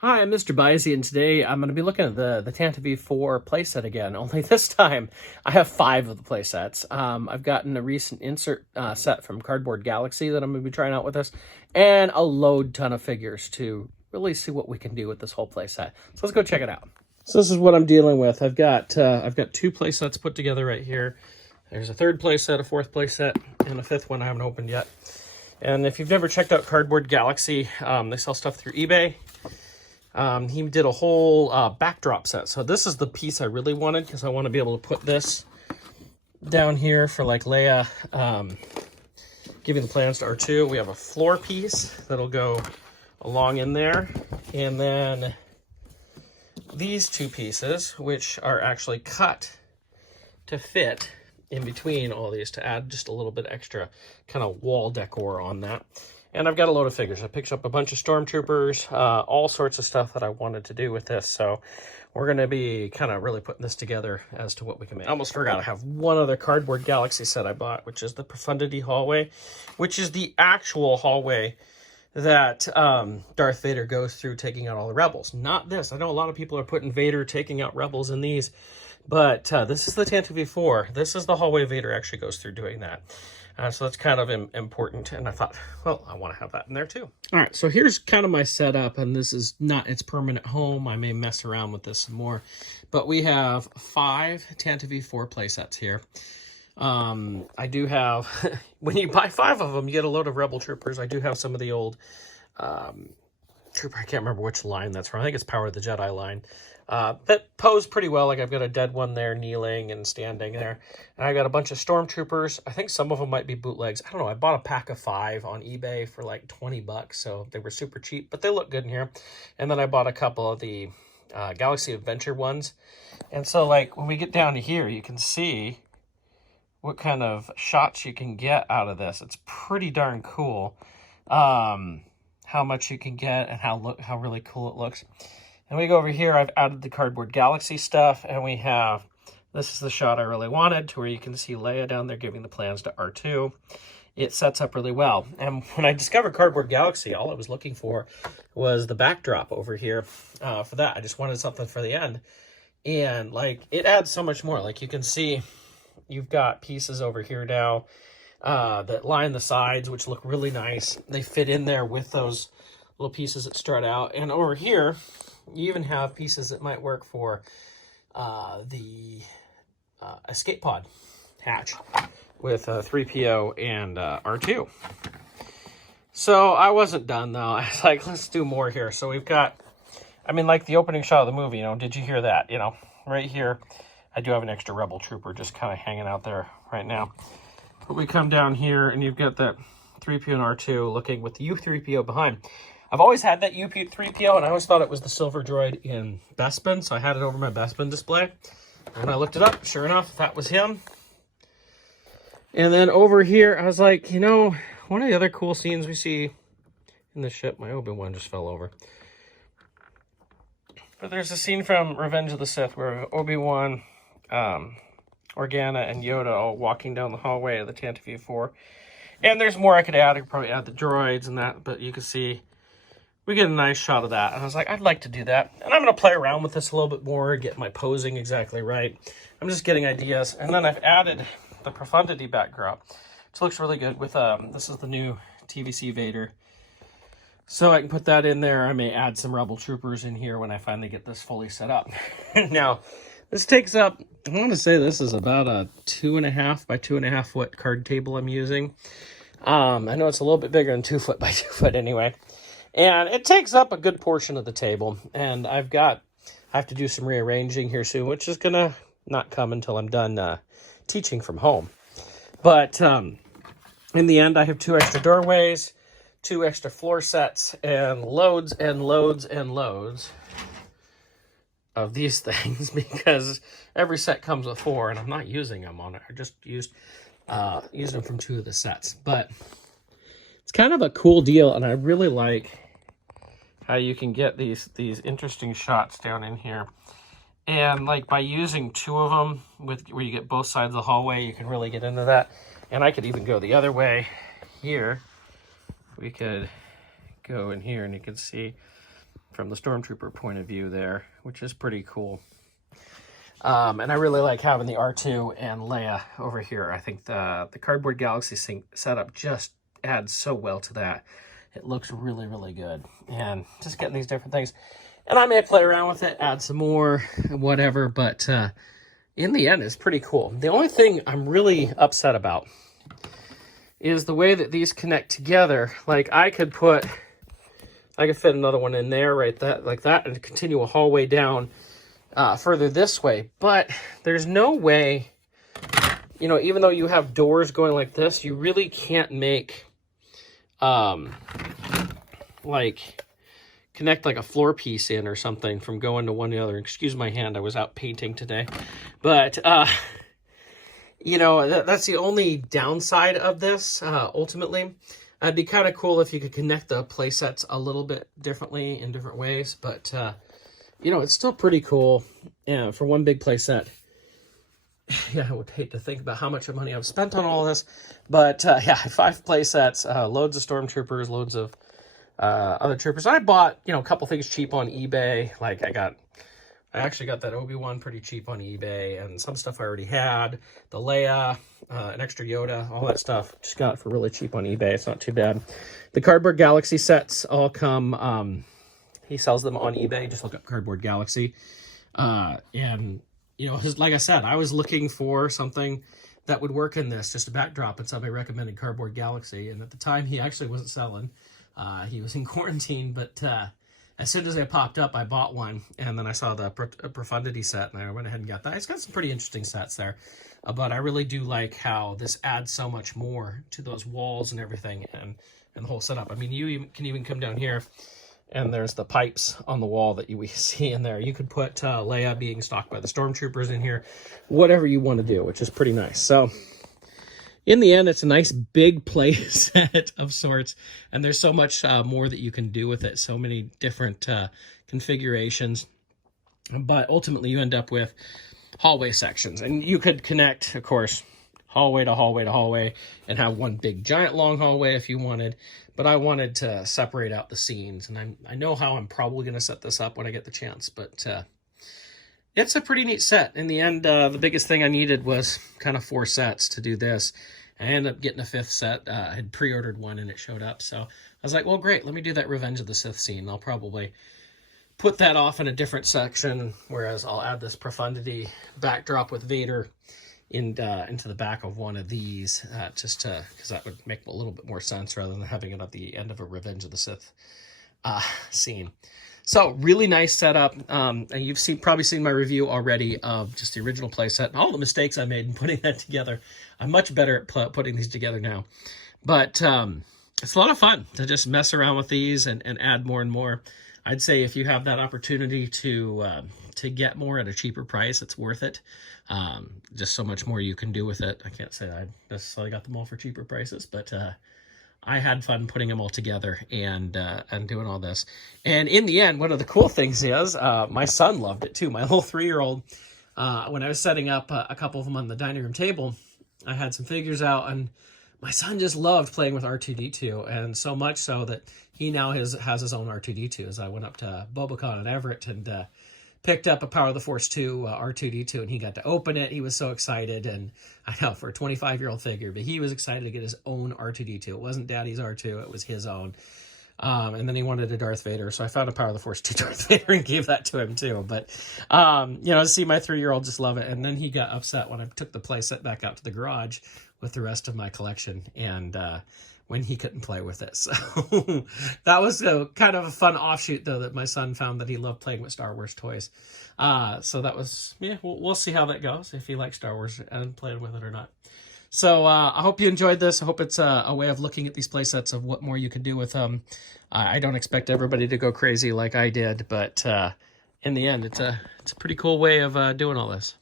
Hi, I'm MrByZ, and today I'm going to be looking at the Tantive IV playset again, only this time I have 5 of the playsets. I've gotten a recent insert set from Cardboard Galaxy that I'm going to be trying out with us, and a load ton of figures to really see what we can do with this whole playset. So let's go check it out. So this is what I'm dealing with. I've got 2 playsets put together right here. There's a 3rd playset, a 4th playset, and a 5th one I haven't opened yet. And if you've never checked out Cardboard Galaxy, they sell stuff through eBay. He did a whole backdrop set. So this is the piece I really wanted because I want to be able to put this down here for like Leia giving the plans to R2. We have a floor piece that'll go along in there. And then these 2 pieces, which are actually cut to fit in between all these to add just a little bit extra kind of wall decor on that. And I've got a load of figures. I picked up a bunch of stormtroopers, all sorts of stuff that I wanted to do with this. So we're going to be kind of really putting this together as to what we can make. I almost forgot I have one other Cardboard Galaxy set I bought, which is the Profundity hallway, which is the actual hallway that Darth Vader goes through taking out all the rebels. Not this. I know a lot of people are putting Vader taking out rebels in these, but this is the Tantive IV. This is the hallway Vader actually goes through doing that. So that's kind of important, and I thought, well, I want to have that in there too. All right, so here's kind of my setup, and this is not its permanent home. I may mess around with this some more, but we have 5 Tantive IV playsets here. I do have, when you buy 5 of them, you get a load of Rebel Troopers. I do have some of the old Trooper, I can't remember which line that's from. I think it's Power of the Jedi line. That pose pretty well. Like I've got a dead one there kneeling and standing there. And I got a bunch of stormtroopers. I think some of them might be bootlegs. I don't know. I bought a pack of 5 on eBay for like 20 bucks. So they were super cheap, but they look good in here. And then I bought a couple of the Galaxy Adventure ones. And so like when we get down to here, you can see what kind of shots you can get out of this. It's pretty darn cool. How much you can get and how really cool it looks. And we go over here, I've added the Cardboard Galaxy stuff, and we have, this is the shot I really wanted, to where you can see Leia down there giving the plans to R2. It sets up really well. And when I discovered Cardboard Galaxy, all I was looking for was the backdrop over here for that. I just wanted something for the end. And like, it adds so much more. Like you can see, you've got pieces over here now that line the sides, which look really nice. They fit in there with those little pieces that start out. And over here, you even have pieces that might work for the escape pod hatch with 3PO and R2. So I wasn't done though. I was like, let's do more here. So we've got, I mean, like the opening shot of the movie, did you hear that? Right here, I do have an extra Rebel Trooper just kind of hanging out there right now. But we come down here and you've got that 3PO and R2 looking with the U3PO behind. I've always had that U3PO, and I always thought it was the silver droid in Bespin, so I had it over my Bespin display. And when I looked it up, sure enough, that was him. And then over here, I was like, one of the other cool scenes we see in the ship, my Obi-Wan just fell over. But there's a scene from Revenge of the Sith where Obi-Wan, Organa, and Yoda all walking down the hallway of the Tantive IV. And there's more I could add. I could probably add the droids and that, but you can see we get a nice shot of that. And I was like, I'd like to do that. And I'm going to play around with this a little bit more, get my posing exactly right. I'm just getting ideas. And then I've added the Profundity backdrop, which looks really good with, this is the new TVC Vader. So I can put that in there. I may add some Rebel Troopers in here when I finally get this fully set up. Now, this takes up, I want to say this is about a 2.5 by 2.5 foot card table I'm using. I know it's a little bit bigger than 2 foot by 2 foot anyway. And it takes up a good portion of the table. And I have to do some rearranging here soon, which is going to not come until I'm done teaching from home. But in the end, I have 2 extra doorways, 2 extra floor sets, and loads and loads and loads of these things, because every set comes with 4, and I'm not using them on it. I just used them from 2 of the sets. But it's kind of a cool deal, and I really like how you can get these interesting shots down in here. And like by using 2 of them where you get both sides of the hallway, you can really get into that. And I could even go the other way here. We could go in here and you can see from the Stormtrooper point of view there, which is pretty cool. And I really like having the R2 and Leia over here. I think the Cardboard Galaxy setup just adds so well to that. It looks really, really good. And just getting these different things. And I may play around with it, add some more, whatever. But in the end, it's pretty cool. The only thing I'm really upset about is the way that these connect together. Like, I could fit another one in there, right, like that, and continue a hallway down further this way. But there's no way, you know, even though you have doors going like this, you really can't make, like, connect like a floor piece in or something from going to one to the other. Excuse my hand, I was out painting today. But, you know, that's the only downside of this, ultimately. It'd be kind of cool if you could connect the play sets a little bit differently in different ways. But, you know, it's still pretty cool. Yeah, for one big play set. Yeah, I would hate to think about how much money I've spent on all this. But, yeah, 5 play sets, loads of Stormtroopers, loads of other troopers. I bought, you know, a couple things cheap on eBay. Like, I actually got that Obi-Wan pretty cheap on eBay, and some stuff I already had. The Leia, an extra Yoda, all that stuff. Just got it for really cheap on eBay. It's not too bad. The Cardboard Galaxy sets all come, he sells them on eBay. Just look up Cardboard Galaxy. And, you know, like I said, I was looking for something that would work in this, just a backdrop, and somebody recommended Cardboard Galaxy. And at the time, he actually wasn't selling. He was in quarantine, but as soon as they popped up, I bought one, and then I saw the Profundity set, and I went ahead and got that. It's got some pretty interesting sets there, but I really do like how this adds so much more to those walls and everything, and the whole setup. I mean, you can even come down here, and there's the pipes on the wall that we see in there. You could put Leia being stalked by the Stormtroopers in here, whatever you want to do, which is pretty nice. So in the end, it's a nice big play set of sorts, and there's so much more that you can do with it, so many different configurations. But ultimately, you end up with hallway sections, and you could connect, of course, hallway to hallway to hallway, and have one big giant long hallway if you wanted. But I wanted to separate out the scenes, and I know how I'm probably going to set this up when I get the chance, but it's a pretty neat set. In the end, the biggest thing I needed was kind of 4 sets to do this. I ended up getting a 5th set. I had pre-ordered one and it showed up. So I was like, well, great, let me do that Revenge of the Sith scene. I'll probably put that off in a different section, whereas I'll add this Profundity backdrop with Vader into the back of one of these, just because that would make a little bit more sense rather than having it at the end of a Revenge of the Sith scene. So, really nice setup, and you've probably seen my review already of just the original playset and all the mistakes I made in putting that together. I'm much better at putting these together now. But it's a lot of fun to just mess around with these and add more and more. I'd say if you have that opportunity to get more at a cheaper price, it's worth it. Just so much more you can do with it. I can't say I necessarily got them all for cheaper prices, but I had fun putting them all together and doing all this. And in the end, one of the cool things is my son loved it too. My little 3-year-old, when I was setting up a couple of them on the dining room table, I had some figures out, and my son just loved playing with R2-D2, and so much so that he now has his own R2-D2. As I went up to Bobacon and Everett and picked up a Power of the Force 2 R2-D2, and he got to open it. He was so excited, and I know for a 25-year-old figure, but he was excited to get his own R2-D2. It wasn't Daddy's R2, it was his own. And then he wanted a Darth Vader, so I found a Power of the Force 2 Darth Vader and gave that to him too. But, you know, to see my 3-year-old just love it. And then he got upset when I took the playset back out to the garage with the rest of my collection, and when he couldn't play with it. So that was kind of a fun offshoot, though, that my son found that he loved playing with Star Wars toys. So that was, yeah, we'll see how that goes, if he likes Star Wars and playing with it or not. So I hope you enjoyed this. I hope it's a way of looking at these play sets of what more you can do with them. I don't expect everybody to go crazy like I did, but in the end, it's a pretty cool way of doing all this.